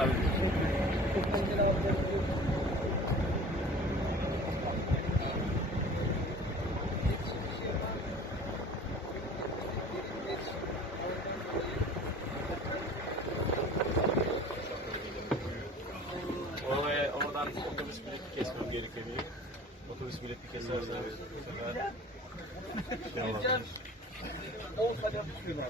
abi. Oraya, oradan otobüs bileti kesmem gerekiyor diye. Otobüs bileti kesersen bu sefer... Şey olabilir. 10 kadar tutuyorlar.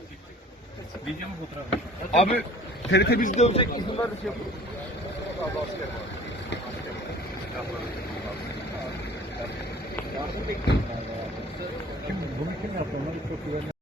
Video mu fotoğraf? Abi TRT bizi dövecek izin ver bir şey yapalım. Bunu kim yaptı? Onları çok güvenli.